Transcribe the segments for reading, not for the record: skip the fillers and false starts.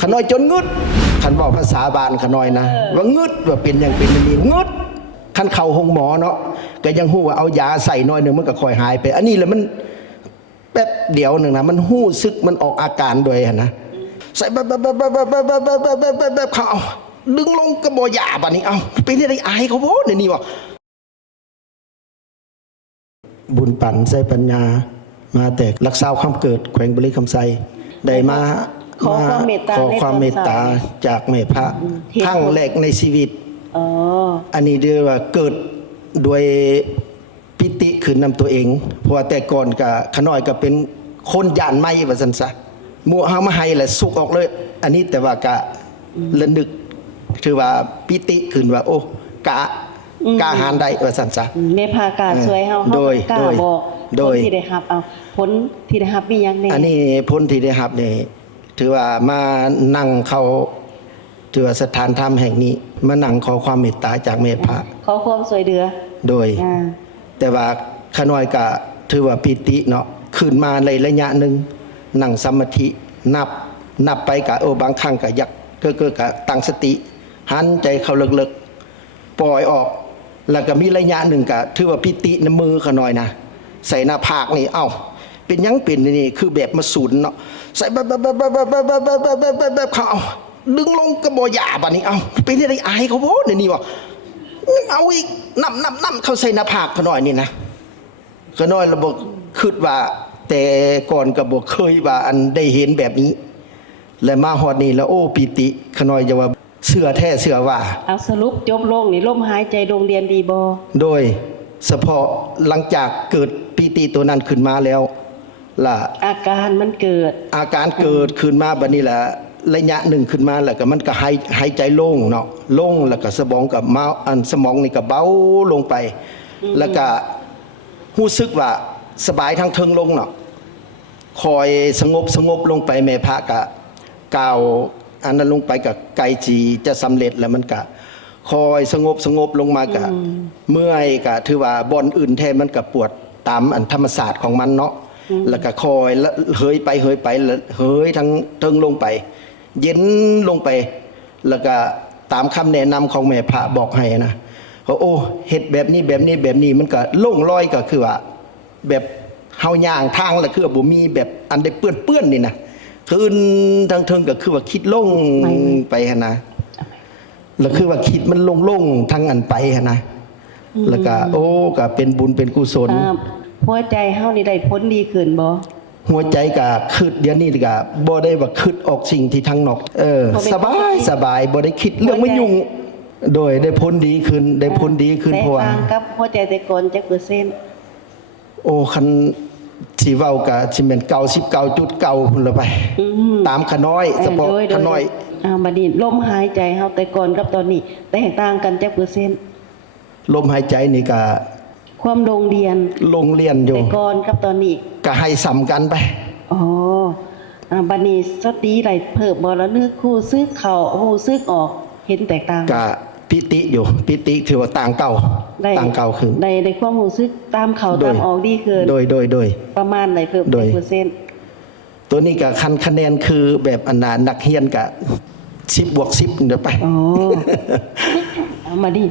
ขน้อยจนงึดขันบอกภาษาบานขน้อยนะว่างึดว่าเป็นอย่างเป็นนี่งึดขันเข่าห้องหมอเนาะก็ยังหู้ว่าเอายาใส่น้อยหนึ่งมันก็ค่อยหายไปอันนี้แหละมันแป๊บเดียวหนึ่งนะมันหู้ซึกมันออกอาการโดยนะใส่แบบเขาเอาดึงลงกระบอกยาป่ะนี่เอาเป็นอะไรอายเขาโว้เนี่ยนี่วะบุญปั่นใส่ปัญญามาแต่รักษาความเกิดแขวงบริคำไซได้มาขอความเมตตาจากแม่พระครั้งแรกในชีวิตอันนี้เรียกว่าเกิดโดยปิติคืนนำตัวเองเพราะว่าแต่ก่อนกับขน้อยก็เป็นคนย่านไม่ว่าสันซะมัวเฮามาให้แหละสุกออกเลยอันนี้แต่ว่ากะระนึกถือว่าปิติคืนว่าโอ้กะหารได้ว่าสันซะเมพากาสวยเฮาโดยบอกผลที่ได้รับเอาผลที่ได้รับมีหยังแน่อันนี้ผลที่ได้รับนี่ถือว่ามานั่งเขาถือว่าสถานธรรมแห่งนี้มานั่งขอความเมตตาจากแม่พระขอความสวยเดือโดยแต่ว่าขน้อยก็ถือว่าปิติเนาะขึ้นมาในระยะหนึ่งนั่งสมาธินับไปกะบางครั้งกะยักก็กะตั้งสติหันใจเข้าลึกๆปล่อยออกแล้วก็มีระยะหนึ่งกะถือว่าปิติในมือขน้อยนะใส่หน้าผากนี่เอ้าเป็นยังเป็นนี่คือแบบมาสูนเนาะใส่แบบเขาเอาดึงลงกระบอกยาป่ะนี่เอาเป็นอะไรอายเขาโว้เนี่ยนี่วะเอาอีกนับเขาใส่หน้าผากขน้อยนี่นะขน้อยระบบคิดว่าแต่ก่อนกระบอกเคยว่าอันได้เห็นแบบนี้และมาฮอดนี่แล้วโอ้ปิติขน้อยจะว่าเสือแท้เสือว่าเอาสรุปจบลงนี่ลมหายใจโรงเรียนดีบ่โดยเฉพาะหลังจากเกิดปิติตัวนั้นขึ้นมาแล้วล่ะอาการมันเกิดขึ้นมาบัดนี้แหละระยะหนึ่งขึ้นมาแล้วก็มันก็หายใจโล่งเนาะโล่งแล้วก็สมองกับมาอันสมองนี่ก็เบาลงไปแล้วก็รู้สึกว่าสบายทั้งเทิงลงเนาะคอยสงบลงไปแม่พระกะกล่าวอันนั้นลงไปกับไกจีจะสำเร็จแล้วมันกะคอยสงบลงมากะเมื่อยกะถือว่าบอนอื่นแทนมันก็ปวดตามอันธรรมศาสตร์ของมันเนาะแล้วก็คอยเฮยไปเฮยทั้งเทิงลงไปเย็นลงไปแล้วก็ตามคำแนะนำของแม่พระบอกให้นะโอ้เฮ็ดแบบนี้มันก็โล่งลอยก็คือว่าแบบเฮาย่างทางแล้วคือบ่มีแบบอันได้เปื้อนนี่นะคืนทางเทิงก็คือว่าคิดลงไปหั่นนะแล้วคือว่าคิดมันลงทางอันไปหั่นนะแล้วก็โอ้ก็เป็นบุญเป็นกุศลหัวใจเฮานี่ได้ผลดีขึ้นบ่หัวใจก็คิดเดี๋ยวนี้ก็บ่ได้ว่าคิดออกสิ่งที่ทางนอกสบายบ่ได้คิดเรื่องไม่ยุ่งโดยได้พ้นดีขึ้นเพราะว่ากับหัวใจแต่ก่อนจักเปอร์เซ็นต์โอ้คันสิเว้าก็สิแม่น99.9พุ่นละไปตามขน้อยเฉพาะขน้อยบัดนี้ลมหายใจเฮาแต่ก่อนกับตอนนี้แตกต่างกันจักเปอร์เซ็นต์ลมหายใจนี่ก็ความโรงเรียนอยู่แต่ก่อนกับตอนนี้ก็ให้ซ้ำกันไปบัดนี้สติไหลเพิ่มบ่ละนึกคู่ซึกเข้าฮู้ซึกออกเห็นแตกต่างก็ปิติอยู่ปิติถือว่าต่างเก่าขึ้นได้ความรู้สึกตามเข้าตามออกดีขึ้นโดยประมาณไหนเพิ่มเปอร์เซ็นต์ตัวนี้ก็คะแนนคือแบบอันนั้นนักเรียนก็10+10เด้อไปมาดิ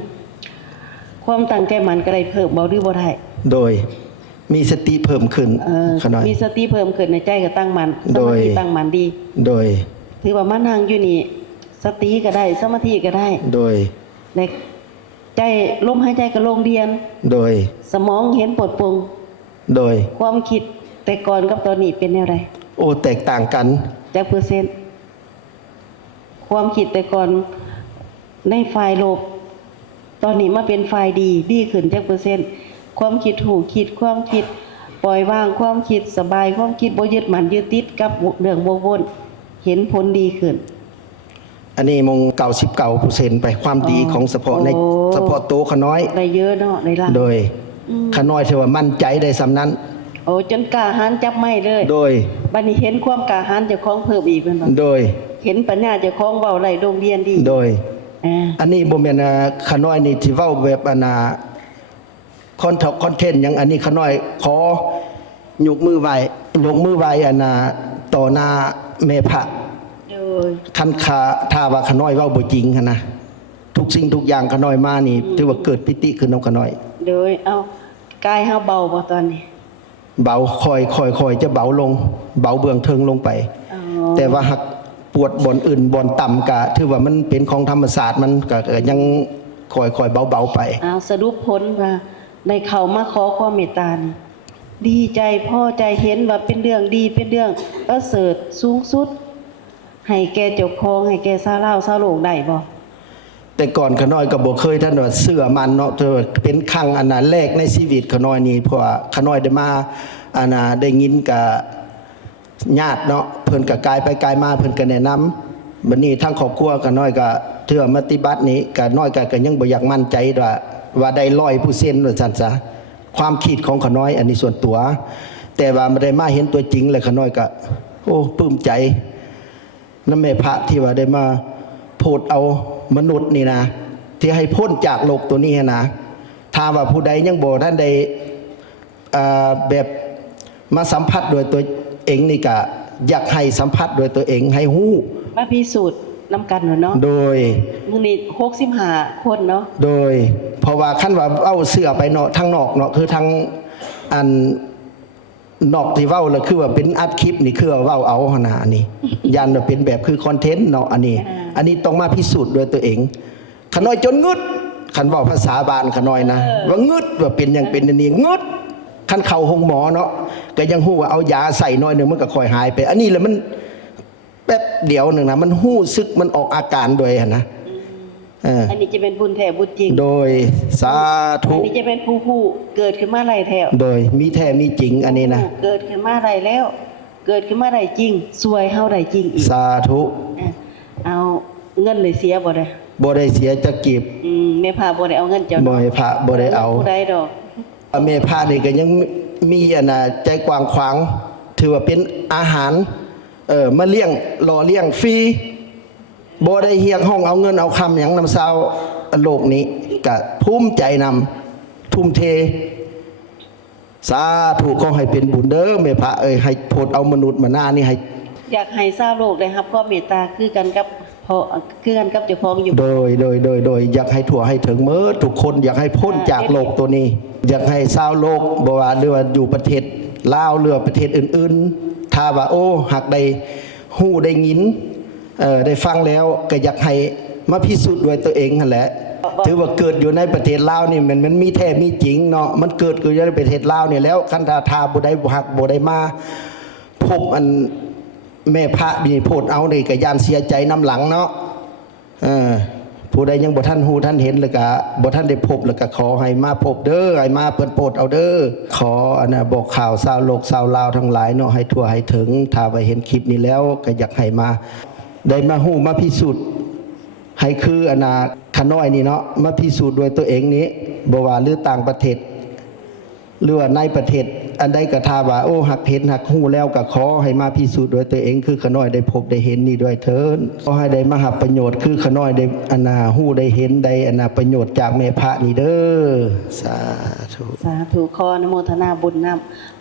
ความตั้งใจมันก็ได้เพิ่มบ่หรือบ่ได้โดยมีสติเพิ่มขึ้นขนาดมีสติเพิ่มขึ้นในใจก็ตั้งมันสมาธิตั้งมันดีโดยถือว่ามานั่งอยู่นี่สติก็ได้สมาธิก็ได้โดยในใจลมหายใจก็ลงเรียนโดยสมองเห็นปลดปรุงโดยความคิดแต่ก่อนกับตอนนี้เป็นแนวใดโอ้แตกต่างกันจักเปอร์เซ็นต์ความคิดแต่ก่อนในฝ่ายลบตอนนี้มาเป็นฝ่ายดีขึ้นจักเปอร์เซ็นต์ความคิดถูกคิดความคิดปล่อยวางความคิดสบายความคิดบ่ยึดมั่นยึดติดกับเรื่องวนเห็นผลดีขึ้นอันนี้มง99%ไปความดีของเฉพาะตัวขน้อยได้เยอะเนาะในล่ะโดยขน้อยเทว่ามั่นใจได้สำนั้นจนกล้าหาญจับไม่เลยโดยบัดนี้เห็นความกล้าหาญเจ้าของเพิ่มอีกเป็นบ่โดยเห็นปัญญาเจ้าของเว้าไล่โรงเรียนดีโดยอันนี้บ่แม่นขน้อยนี่ที่เว้าแบบคอนเทนต์หยังอันนี้ขน้อยขอยกมือไหว้ต่อหน้าแม่พระ ย คันขาถ้าว่าขน้อยเว้าบ่จริงหันนะทุกสิ่งทุกอย่างขน้อยมานี่ถือว่าเกิดปิติขึ้นนำขน้อย โดยเอากายเฮาเบาบ่ตอนนี้ เบาค่อยจะเบาลง เบาเบื้องเทิงลงไป อ๋อ แต่ว่าหักปวดบ่อนอื่นบ่อนต่ำก็ถือว่ามันเป็นของธรรมศาสตร์มันก็ยังค่อยๆเบาๆไป เอาสรุปผลว่าในเขามาขอความเมตตานี่ดีใจพอใจเห็นว่าเป็นเรื่องดีเป็นเรื่องประเสริฐสูงสุด ให้แก่เจ้าของให้แก่ชาวลาวชาวโลกได้บ่ แต่ก่อนขน้อยก็บ่เคยท่านว่าเสื้อมันเนาะแต่ว่าเป็นครั้งอันนั้นแรกในชีวิตขน้อยนี่เพราะว่าขน้อยได้มาอันน่ะได้ยินกับญาติเนาะเพิ่นก็กายไปกายมาเพิ่นก็แนะนำบัดนี้ทั้งครอบครัวขน้อยก็เทื่อปฏิบัตินี้ก็น้อยก็ยังบ่อยากมั่นใจว่าได้100%ว่าซั่นซะความคิดของขน้อยอันนี้ส่วนตัว แต่ว่าไม่ได้มาเห็นตัวจริงเลยขน้อยก็โอ้ปลื้มใจนำแม่พระที่ว่าได้มาโพดเอามนุษย์นี่นะที่ให้พ้นจากโลกตัวนี้นะถ้าว่าผู้ใดยังบ่ท่านใดแบบมาสัมผัสโดยตัวเองนี่ก็อยากให้สัมผัสโดยตัวเองให้ฮู้ มาพิสูจน์นำกันเนาะ โดย มื้อนี้65คนเนาะ โดยเพราะว่าขั้นว่าเอาเสื้อไปเนาะทางนอกเนาะคือทางอันนอกที่เว้าแล้วคือว่าเป็นอัดคลิปนี่คือว่าเว้าเอาหนนานี่ ยันว่าเป็นแบบคือคอนเทนต์เนาะอันนี้ต้องมาพิสูจน์ด้วยตัวเองขน้อยจนงึดคันเว้าภาษาบ้านขน้อยนะว่างึดว่าเป็นอย่างเป็นอันนี้งึดคันเข้าห้องหมอเนาะก็ยังฮู้ว่าเอายาใส่หน่อยหนึงมันก็ค่อยหายไป อันนี้แหละมันแป๊บเดียวหนึงนะมันฮู้สึกมันออกอาการโดยหั่นนะ อันนี้จะเป็นบุญแท้บุญจริง โดยสาธุ อันนี้จะเป็นผู้เกิดขึ้นมาไรแท้ โดยมีแท้มีจริงอันนี้นะ เกิดขึ้นมาไรแล้ว เกิดขึ้นมาไรจริงสวยเฮาไรจริงอีก สาธุ อ่ะเอาเงินเลยเสียบ่ได้ บ่ได้เสียจะกีบ แม่พาบ่ได้เอาเงินเจ้า บ่ให้พระบ่ได้เอา ผู้ใดดอก แม่พระนี่ก็ยังมีอันน่ะใจกว้างขวางถือว่าเป็นอาหารมาเลี้ยงหล่อเลี้ยงฟรีบ่ได้เฮียกห้องเอาเงินเอาคำหยังนำชาวโลกนี้ก็ภูมิใจนำทุ่มเท สาธุขอให้เป็นบุญเด้อแม่พระให้โปรดเอามนุษย์มาหน้านี่ให้ อยากให้ชาวโลกได้รับความเมตตาคือกันกับคือกันกับเจ้าของอยู่ โดยอยากให้ทั่วให้ถึงเมื่อทุกคนอยากให้พ้นจากโลกตัวนี้ อยากให้ชาวโลกบ่ว่าหรือว่าอยู่ประเทศลาวหรือว่าประเทศอื่นๆถ้าว่าโอ้หากได้ฮู้ได้ยินได้ฟังแล้วก็อยากให้มาพิสูจน์ด้วยตัวเองนั่นแหละถือว่าเกิดอยู่ในประเทศลาวนี่มันมีแท้มีจริงเนาะมันเกิดอยู่ในประเทศลาวนี่แล้วคันทาบ่ได้หักบ่ได้มาพบอันแม่พระนี่โพดเอานี่ก็ย่านเสียใจน้ำหลังเนาะผู้ใดยังบ่ท่านฮู้ท่านเห็นแล้วก็บ่ท่านได้พบแล้วก็ขอให้มาพบเด้อให้มาเปิ้นโปรดเอาเด้อขออันน่ะบอกข่าวชาวโลกชาวลาวทั้งหลายเนาะให้ทั่วให้ถึงถ้าว่าเห็นคลิปนี้แล้วก็อยากให้มาได้มาฮู้มาพิสูจน์ให้คืออันน่ะขน้อยนี่เนาะมาพิสูจน์ด้วยตัวเองนี้บ่ว่าหรือต่างประเทศหรือว่าในประเทศอันใดก็ถ้าว่าโอ้หักเห็นหักฮู้แล้วก็ขอให้มาพิสูจน์ด้วยตัวเองคือขน้อยได้พบได้เห็นนี่ด้วยเถิดขอให้ได้มารับประโยชน์คือขน้อยได้อันน่ะฮู้ได้เห็นได้อันน่ะประโยชน์จากแม่พระนี่เด้อสาธุ สาธุขออนุโมทนาบุญนำ